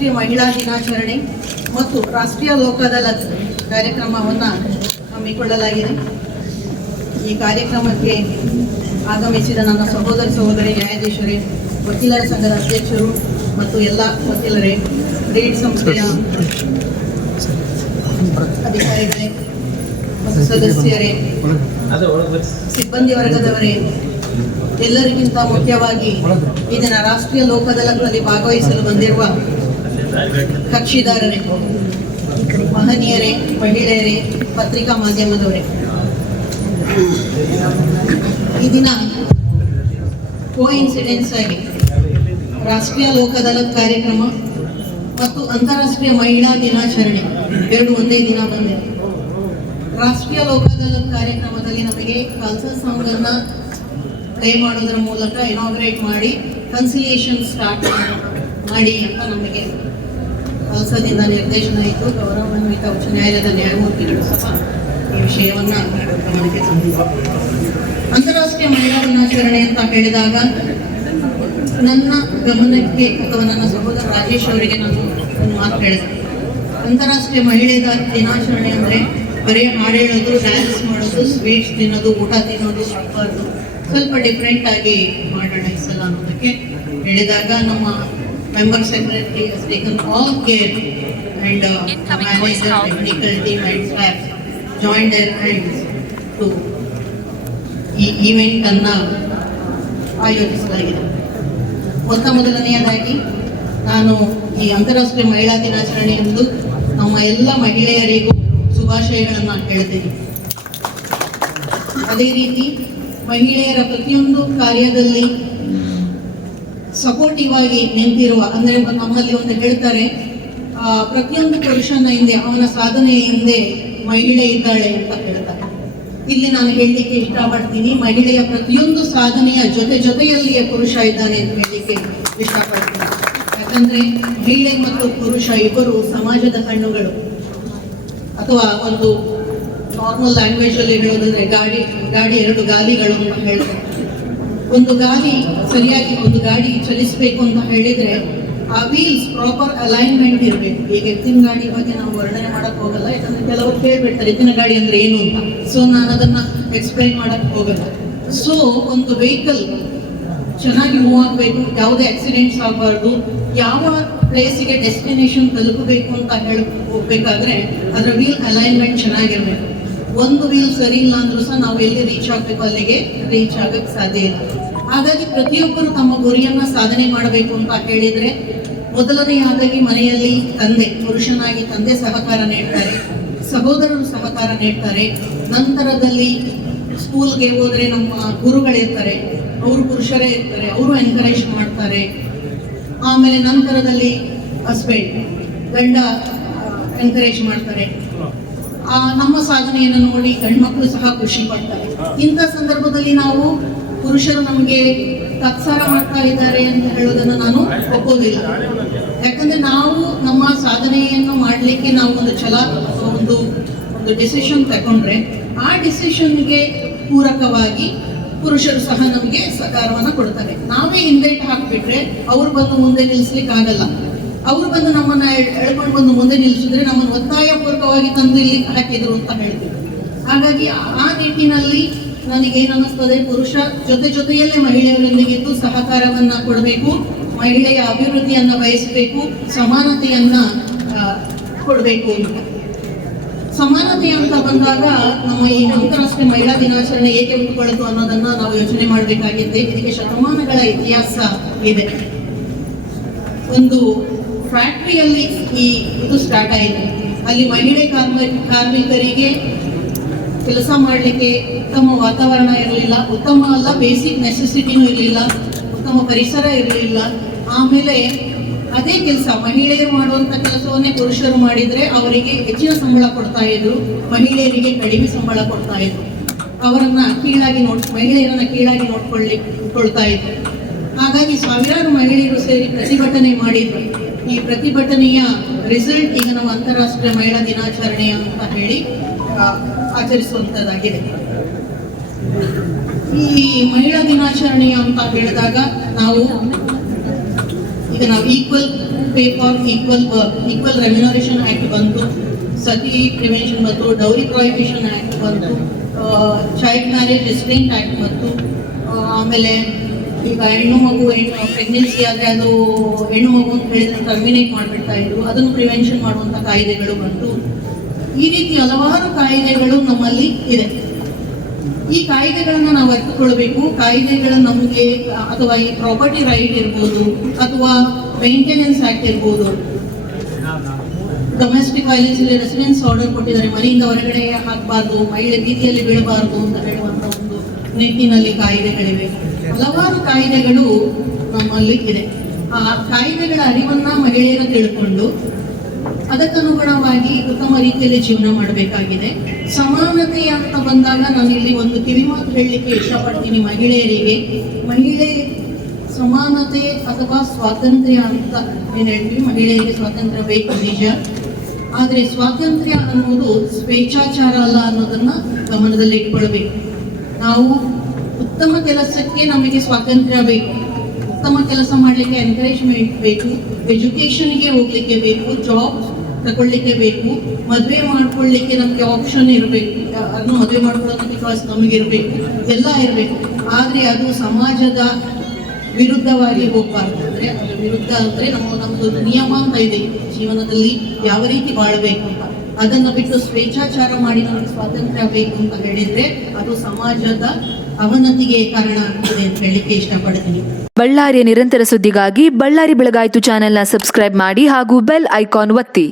ಅಂತಾರಾಷ್ಟ್ರೀಯ ಮಹಿಳಾ ದಿನಾಚರಣೆ ಮತ್ತು ರಾಷ್ಟ್ರೀಯ ಲೋಕ ಅದಾಲತ್ ಕಾರ್ಯಕ್ರಮವನ್ನು ಹಮ್ಮಿಕೊಳ್ಳಲಾಗಿದೆ. ಈ ಕಾರ್ಯಕ್ರಮಕ್ಕೆ ಆಗಮಿಸಿದ ನನ್ನ ಸಹೋದರ ಸಹೋದರಿ ನ್ಯಾಯಾಧೀಶರೇ, ವಕೀಲರ ಸಂಘದ ಅಧ್ಯಕ್ಷರು ಮತ್ತು ಎಲ್ಲ ವಕೀಲರೇ, ರೇಡ್ ಸಂಸ್ಥೆಯ ಅಧಿಕಾರಿಗಳೇ ಮತ್ತು ಸದಸ್ಯರೇ, ಸಿಬ್ಬಂದಿ ವರ್ಗದವರೇ, ಎಲ್ಲರಿಗಿಂತ ಮುಖ್ಯವಾಗಿ ಇದನ್ನ ರಾಷ್ಟ್ರೀಯ ಲೋಕ ಅದಾಲತ್ನಲ್ಲಿ ಭಾಗವಹಿಸಲು ಬಂದಿರುವ ಕಕ್ಷಿದಾರರೇ, ಮಹನೀಯರೇ, ಮಹಿಳೆಯರೇ, ಪತ್ರಿಕಾ ಮಾಧ್ಯಮದವರೇ, ಈ ದಿನ ಕೋಇನ್ಸಿಡೆನ್ಸ್ ಆಗಿ ರಾಷ್ಟ್ರೀಯ ಲೋಕ ಅದಾಲತ್ ಕಾರ್ಯಕ್ರಮ ಮತ್ತು ಅಂತಾರಾಷ್ಟ್ರೀಯ ಮಹಿಳಾ ದಿನಾಚರಣೆ ಎರಡು ಒಂದೇ ದಿನ ಬಂದಿದೆ. ರಾಷ್ಟ್ರೀಯ ಲೋಕ ಅದಾಲತ್ ಕಾರ್ಯಕ್ರಮದಲ್ಲಿ ನಮಗೆ ಕಲ್ಚರ್ ಸಾಂಗ್ ಅನ್ನ ಪ್ಲೇ ಮಾಡೋದರ ಮೂಲಕ ಇನಾಗ್ರೇಟ್ ಮಾಡಿ ಕನ್ಸಿಲಿಯೇಷನ್ ಸ್ಟಾರ್ಟ್ ಮಾಡಿ ಅಂತ ನಮಗೆ ಕಲ್ಸದಿಂದ ನಿರ್ದೇಶನ ಇತ್ತು. ಗೌರವಾನ್ವಿತ ಉಚ್ಚ ನ್ಯಾಯಾಲಯದ ನ್ಯಾಯಮೂರ್ತಿಗಳು ಸಹ ಈ ವಿಷಯವನ್ನ ಗಮನಕ್ಕೆ ತಂದಿದ್ದಾರೆ. ಅಂತಾರಾಷ್ಟ್ರೀಯ ಮಹಿಳಾ ದಿನಾಚರಣೆ ಅಂತ ಹೇಳಿದಾಗ ನನ್ನ ಗಮನಕ್ಕೆ ಅಥವಾ ನನ್ನ ಸಹೋದರ ರಾಜೇಶ್ ಅವರಿಗೆ ನಾನು ಒಂದು ಮಾತು ಹೇಳಿದೆ. ಅಂತಾರಾಷ್ಟ್ರೀಯ ಮಹಿಳೆಯ ದಿನಾಚರಣೆ ಅಂದರೆ ಬರೀ ಹಾಡು ಹೇಳೋದು, ಡ್ಯಾನ್ಸ್ ಮಾಡೋದು, ಸ್ವೀಟ್ಸ್ ತಿನ್ನೋದು, ಊಟ ತಿನ್ನೋದು, ಸಾಕೋದು, ಸ್ವಲ್ಪ ಡಿಫ್ರೆಂಟ್ ಆಗಿ ಮಾಡೋಣ ಈ ಸಲ ಅನ್ನೋದಕ್ಕೆ ಹೇಳಿದಾಗ ನಮ್ಮ member secretary has taken all care and manager, technical team and staff joined their hands to ಈ ಈವೆಂಟ್ ಅನ್ನ ಆಯೋಜಿಸಲಾಗಿದೆ. ಮೊದಲನೆಯದಾಗಿ ನಾನು ಈ ಅಂತಾರಾಷ್ಟ್ರೀಯ ಮಹಿಳಾ ದಿನಾಚರಣೆಯಂದು ನಮ್ಮ ಎಲ್ಲ ಮಹಿಳೆಯರಿಗೂ ಶುಭಾಶಯಗಳನ್ನು ಹೇಳ್ತೀನಿ. ಅದೇ ರೀತಿ ಮಹಿಳೆಯರ ಪ್ರತಿಯೊಂದು ಕಾರ್ಯದಲ್ಲಿ ಸಪೋರ್ಟಿವ್ ಆಗಿ ನಿಂತಿರುವ, ಅಂದರೆ ನಮ್ಮಲ್ಲಿ ಒಂದು ಹೇಳ್ತಾರೆ, ಪ್ರತಿಯೊಂದು ಪುರುಷನ ಹಿಂದೆ, ಅವನ ಸಾಧನೆಯ ಹಿಂದೆ ಮಹಿಳೆ ಇದ್ದಾಳೆ ಅಂತ ಹೇಳ್ತಾರೆ. ಇಲ್ಲಿ ನಾನು ಹೇಳಲಿಕ್ಕೆ ಇಷ್ಟಪಡ್ತೀನಿ, ಮಹಿಳೆಯ ಪ್ರತಿಯೊಂದು ಸಾಧನೆಯ ಜೊತೆಯಲ್ಲಿಯೇ ಪುರುಷ ಇದ್ದಾನೆ ಅಂತ ಹೇಳಲಿಕ್ಕೆ ಇಷ್ಟಪಡ್ತೀನಿ. ಯಾಕಂದ್ರೆ ಮಹಿಳೆ ಮತ್ತು ಪುರುಷ ಇಬ್ಬರು ಸಮಾಜದ ಕಣ್ಣುಗಳು. ಅಥವಾ ಒಂದು ನಾರ್ಮಲ್ ಲ್ಯಾಂಗ್ವೇಜ್ ಅಲ್ಲಿ ಹೇಳೋದಾದ್ರೆ ಗಾಡಿ ಎರಡು ಗಾಲಿಗಳು ಅಂತ ಹೇಳ್ತಾರೆ. ಒಂದು ಗಾಲಿ ಸರಿಯಾಗಿ ಒಂದು ಗಾಡಿ ಚಲಿಸಬೇಕು ಅಂತ ಹೇಳಿದ್ರೆ ಆ ವೀಲ್ಸ್ ಪ್ರಾಪರ್ ಅಲೈನ್ಮೆಂಟ್ ಇರಬೇಕು. ಈಗ ಎತ್ತಿನ ಗಾಡಿ ಬಗ್ಗೆ ನಾವು ವರ್ಣನೆ ಮಾಡಕ್ ಹೋಗಲ್ಲ, ಯಾಕಂದ್ರೆ ಕೆಲವರು ಕೇಳ್ಬಿಡ್ತಾರೆ ಎತ್ತಿನ ಗಾಡಿ ಅಂದ್ರೆ ಏನು ಅಂತ. ಸೊ ನಾನು ಅದನ್ನ ಎಕ್ಸ್ಪ್ಲೈನ್ ಮಾಡಕ್ ಹೋಗಲ್ಲ. ಸೊ ಒಂದು ವೆಹಿಕಲ್ ಚೆನ್ನಾಗಿ ಮೂವ್ ಆಗಬೇಕು, ಯಾವುದೇ ಆಕ್ಸಿಡೆಂಟ್ಸ್ ಆಗಬಾರ್ದು, ಯಾವ ಪ್ಲೇಸಿಗೆ ಡೆಸ್ಟಿನೇಷನ್ ತಲುಪಬೇಕು ಅಂತ ಹೋಗ್ಬೇಕಾದ್ರೆ ಅದರ ವೀಲ್ ಅಲೈನ್ಮೆಂಟ್ ಚೆನ್ನಾಗಿರ್ಬೇಕು. ಒಂದು ವೀಲ್ ಸರಿ ಇಲ್ಲ ಅಂದ್ರೂ ಸಹ ನಾವು ಎಲ್ಲಿ ರೀಚ್ ಆಗಬೇಕು ಅಲ್ಲಿಗೆ ರೀಚ್ ಆಗಕ್ಕೆ ಸಾಧ್ಯ ಇಲ್ಲ. ಹಾಗಾಗಿ ಪ್ರತಿಯೊಬ್ಬರು ತಮ್ಮ ಗುರಿಯನ್ನ ಸಾಧನೆ ಮಾಡಬೇಕು ಅಂತ ಹೇಳಿದ್ರೆ ಮೊದಲನೆಯದಾಗಿ ಮನೆಯಲ್ಲಿ ತಂದೆ, ಪುರುಷನಾಗಿ ತಂದೆ ಸಹಕಾರ ನೀಡ್ತಾರೆ, ಸಹೋದರರು ಸಹಕಾರ ನೀಡ್ತಾರೆ. ನಂತರದಲ್ಲಿ ಸ್ಕೂಲ್ಗೆ ಹೋದ್ರೆ ನಮ್ಮ ಗುರುಗಳಿರ್ತಾರೆ, ಅವರು ಪುರುಷರೇ ಇರ್ತಾರೆ, ಅವರು ಎನ್ಕರೇಜ್ ಮಾಡ್ತಾರೆ. ಆಮೇಲೆ ನಂತರದಲ್ಲಿ ಹಸ್ಬೆಂಡ್, ಗಂಡ ಎನ್ಕರೇಜ್ ಮಾಡ್ತಾರೆ. ನಮ್ಮ ಸಾಧನೆಯನ್ನು ನೋಡಿ ಗಂಡ್ಮಕ್ಳು ಸಹ ಖುಷಿ ಪಡ್ತಾರೆ. ಇಂಥ ಸಂದರ್ಭದಲ್ಲಿ ನಾವು ಪುರುಷರು ನಮಗೆ ತತ್ಸಾರ ಮಾಡ್ತಾ ಇದ್ದಾರೆ ಅಂತ ಹೇಳೋದನ್ನು ನಾನು ಒಪ್ಪೋದಿಲ್ಲ. ಯಾಕಂದ್ರೆ ನಾವು ನಮ್ಮ ಸಾಧನೆಯನ್ನು ಮಾಡಲಿಕ್ಕೆ ನಾವು ಒಂದು ಡಿಸಿಷನ್ ತಗೊಂಡ್ರೆ ಆ ಡಿಸಿಷನ್ಗೆ ಪೂರಕವಾಗಿ ಪುರುಷರು ಸಹ ನಮಗೆ ಸಹಕಾರವನ್ನ ಕೊಡ್ತಾರೆ. ನಾವೇ ಹಿಂದೇಟ್ ಹಾಕ್ಬಿಟ್ರೆ ಅವ್ರು ಬಂದು ಮುಂದೆ ನಿಲ್ಲಿಸ್ಲಿಕ್ಕೆ ಆಗಲ್ಲ. ಅವ್ರು ಬಂದು ನಮ್ಮನ್ನ ಎಳ್ಕೊಂಡು ಬಂದು ಮುಂದೆ ನಿಲ್ಲಿಸಿದ್ರೆ ನಮ್ಮನ್ನು ಒತ್ತಾಯ ಪೂರ್ವಕವಾಗಿ ತಂದು ಇಲ್ಲಿ ಹಾಕಿದ್ರು ಅಂತ ಹೇಳ್ತೀವಿ. ಹಾಗಾಗಿ ಆ ನಿಟ್ಟಿನಲ್ಲಿ ನನಗೇನು ಅನ್ನಿಸ್ತದೆ, ಪುರುಷ ಜೊತೆಯಲ್ಲೇ ಮಹಿಳೆಯರೊಂದಿಗಿದ್ದು ಸಹಕಾರವನ್ನ ಕೊಡಬೇಕು, ಮಹಿಳೆಯ ಅಭಿವೃದ್ಧಿಯನ್ನ ಬಯಸಬೇಕು, ಸಮಾನತೆಯನ್ನ ಕೊಡಬೇಕು ಅಂತ. ಸಮಾನತೆ ಅಂತ ಬಂದಾಗ ನಮ್ಮ ಈ ಅಂತಾರಾಷ್ಟ್ರೀಯ ಮಹಿಳಾ ದಿನಾಚರಣೆ ಏಕೆ ಹುಟ್ಟುಕೊಳ್ಳುತ್ತು ಅನ್ನೋದನ್ನ ನಾವು ಯೋಚನೆ ಮಾಡಬೇಕಾಗಿದೆ. ಇದಕ್ಕೆ ಶತಮಾನಗಳ ಇತಿಹಾಸ ಇದೆ. ಒಂದು ಫ್ಯಾಕ್ಟರಿಯಲ್ಲಿ ಇದು ಸ್ಟಾರ್ಟ್ ಆಯಿತು. ಅಲ್ಲಿ ಮಹಿಳೆ ಕಾರ್ಮಿಕರಿಗೆ ಕೆಲಸ ಮಾಡಲಿಕ್ಕೆ ಉತ್ತಮ ವಾತಾವರಣ ಇರಲಿಲ್ಲ, ಉತ್ತಮ ಅಲ್ಲ ಬೇಸಿಕ್ ನೆಸೆಸಿಟಿನೂ ಇರಲಿಲ್ಲ, ಉತ್ತಮ ಪರಿಸರ ಇರಲಿಲ್ಲ. ಆಮೇಲೆ ಅದೇ ಕೆಲಸ ಮಹಿಳೆಯರು ಮಾಡುವಂತ ಕೆಲಸವನ್ನೇ ಪುರುಷರು ಮಾಡಿದ್ರೆ ಅವರಿಗೆ ಹೆಚ್ಚಿನ ಸಂಬಳ ಕೊಡ್ತಾ ಇದ್ರು, ಮಹಿಳೆಯರಿಗೆ ಕಡಿಮೆ ಸಂಬಳ ಕೊಡ್ತಾ ಇದ್ರು. ಅವರನ್ನ ಮಹಿಳೆಯರನ್ನ ಕೀಳಾಗಿ ನೋಡ್ಕೊಳ್ತಾ ಇದ್ರು. ಹಾಗಾಗಿ ಸಾವಿರಾರು ಮಹಿಳೆಯರು ಸೇರಿ ಪ್ರತಿಭಟನೆ ಮಾಡಿದ್ರು. ಈ ಪ್ರತಿಭಟನೆಯ ರಿಸಲ್ಟ್ ಈಗ ನಾವು ಅಂತಾರಾಷ್ಟ್ರೀಯ ಮಹಿಳಾ ದಿನಾಚರಣೆ ಅಂತ ಹೇಳಿ ಆಚರಿಸುವಂತದ್ದಾಗಿದೆ. ಈ ಮಹಿಳಾ ದಿನಾಚರಣೆ ಅಂತ ಹೇಳಿದಾಗ ನಾವು equal pay for equal remuneration act ಬಂತು, ಸತಿ ಪ್ರಿವೆನ್ಷನ್ ಬಂತು, ಡೌರಿ ಪ್ರೊಹಿಬಿಷನ್ ಆಕ್ಟ್ ಬಂತು, ಚೈಲ್ಡ್ ಮ್ಯಾರೇಜ್ ರೆಸ್ಟ್ರೇಂಟ್ ಆಕ್ಟ್ ಬಂತು. ಆಮೇಲೆ ಈಗ ಹೆಣ್ಣು ಮಗು ಪ್ರೆಗ್ನೆನ್ಸಿ ಆದರೆ ಅದು ಹೆಣ್ಣು ಮಗು ಅಂತ ಹೇಳಿದ್ರೆ ಟರ್ಮಿನೇಟ್ ಮಾಡಿಬಿಡ್ತಾ ಇದ್ರು, ಅದನ್ನು ಪ್ರಿವೆನ್ಷನ್ ಮಾಡುವಂಥ ಕಾಯ್ದೆಗಳು ಬಂತು. ಈ ರೀತಿ ಹಲವಾರು ಕಾಯ್ದೆಗಳು ನಮ್ಮಲ್ಲಿ ಇದೆ. ಈ ಕಾಯ್ದೆಗಳನ್ನು ನಾವು ಅರ್ಥಕೊಳ್ಬೇಕು. ಕಾಯ್ದೆಗಳು ನಮಗೆ ಅಥವಾ ಈ ಪ್ರಾಪರ್ಟಿ ರೈಟ್ ಇರ್ಬೋದು, ಅಥವಾ ಮೇಂಟೆನೆನ್ಸ್ ಆಕ್ಟ್ ಇರ್ಬೋದು, ಡೊಮೆಸ್ಟಿಕ್ ವೈಲೆನ್ಸ್ ರೆಸಿಡೆನ್ಸ್ ಆರ್ಡರ್ ಕೊಟ್ಟಿದ್ದಾರೆ, ಮನೆಯಿಂದ ಹೊರಗಡೆ ಹಾಕಬಾರ್ದು, ಮಹಿಳೆ ಬೀದಿಯಲ್ಲಿ ಬೀಳಬಾರ್ದು ಅಂತ ಹೇಳುವಂಥ ಒಂದು ನಿಟ್ಟಿನಲ್ಲಿ ಕಾಯ್ದೆಗಳಿವೆ. ಹಲವಾರು ಕಾಯ್ದೆಗಳು ನಮ್ಮಲ್ಲಿ ಇದೆ. ಆ ಕಾಯ್ದೆಗಳ ಅರಿವನ್ನ ಮಹಿಳೆಯರು ತಿಳ್ಕೊಂಡು ಅದಕ್ಕನುಗುಣವಾಗಿ ಉತ್ತಮ ರೀತಿಯಲ್ಲಿ ಜೀವನ ಮಾಡಬೇಕಾಗಿದೆ. ಸಮಾನತೆ ಅಂತ ಬಂದಾಗ ನಾನು ಇಲ್ಲಿ ಒಂದು ಕಿವಿಮಾತು ಹೇಳಲಿಕ್ಕೆ ಇಷ್ಟಪಡ್ತೀನಿ ಮಹಿಳೆಯರಿಗೆ. ಮಹಿಳೆ ಸಮಾನತೆ ಅಥವಾ ಸ್ವಾತಂತ್ರ್ಯ ಅಂತ ಏನು ಹೇಳ್ತೀವಿ, ಮಹಿಳೆಯರಿಗೆ ಸ್ವಾತಂತ್ರ್ಯ ಬೇಕು ನಿಜ, ಆದರೆ ಸ್ವಾತಂತ್ರ್ಯ ಅನ್ನೋದು ಸ್ವೇಚ್ಛಾಚಾರ ಅಲ್ಲ ಅನ್ನೋದನ್ನ ಗಮನದಲ್ಲಿ ಇಟ್ಕೊಳ್ಬೇಕು. ನಾವು ಉತ್ತಮ ಕೆಲಸಕ್ಕೆ ನಮಗೆ ಸ್ವಾತಂತ್ರ್ಯ ಬೇಕು, ಉತ್ತಮ ಕೆಲಸ ಮಾಡಲಿಕ್ಕೆ ಎನ್ಕರೇಜ್ಮೆಂಟ್ ಬೇಕು, ಎಜುಕೇಷನ್ಗೆ ಹೋಗ್ಲಿಕ್ಕೆ ಬೇಕು, ಜಾಬ್ ತಗೊಳ್ಳಿಕ್ಕೆ ಬೇಕು, ಮದುವೆ ಮಾಡ್ಕೊಳ್ಳಿಕ್ಕೆ ನಮಗೆ ಆಪ್ಷನ್ ಇರಬೇಕು, ಅದನ್ನು ಮದುವೆ ಮಾಡ್ಕೊಳ್ಳೋದು ಬಿಕಾಸ್ ನಮಗಿರಬೇಕು, ಎಲ್ಲ ಇರಬೇಕು. ಆದರೆ ಅದು ಸಮಾಜದ ವಿರುದ್ಧವಾಗಿ ಹೋಗಬಾರ್ದು. ಅಂದರೆ ಅದರ ವಿರುದ್ಧ ಅಂದರೆ ನಮ್ಮದು ನಿಯಮ ಅಂತ ಇದೆ ಜೀವನದಲ್ಲಿ ಯಾವ ರೀತಿ ಬಾಳಬೇಕು ಅಂತ. ಅದನ್ನು ಬಿಟ್ಟು ಸ್ವೇಚ್ಛಾಚಾರ ಮಾಡಿ ನಮಗೆ ಸ್ವಾತಂತ್ರ್ಯ ಬೇಕು ಅಂತ ಹೇಳಿದ್ರೆ ಅದು ಸಮಾಜದ ಅವನತಿಗೆ ಕಾರಣ ಆಗ್ತದೆ ಅಂತ ಹೇಳಿಕ್ಕೆ ಇಷ್ಟಪಡ್ತೀನಿ. ಬಳ್ಳಾರಿಯ ನಿರಂತರ ಸುದ್ದಿಗಾಗಿ ಬಳ್ಳಾರಿ ಬೆಳಗಾಯಿತು ಚಾನೆಲ್ನ ಸಬ್ಸ್ಕ್ರೈಬ್ ಮಾಡಿ ಹಾಗೂ ಬೆಲ್ ಐಕಾನ್ ಒತ್ತಿ.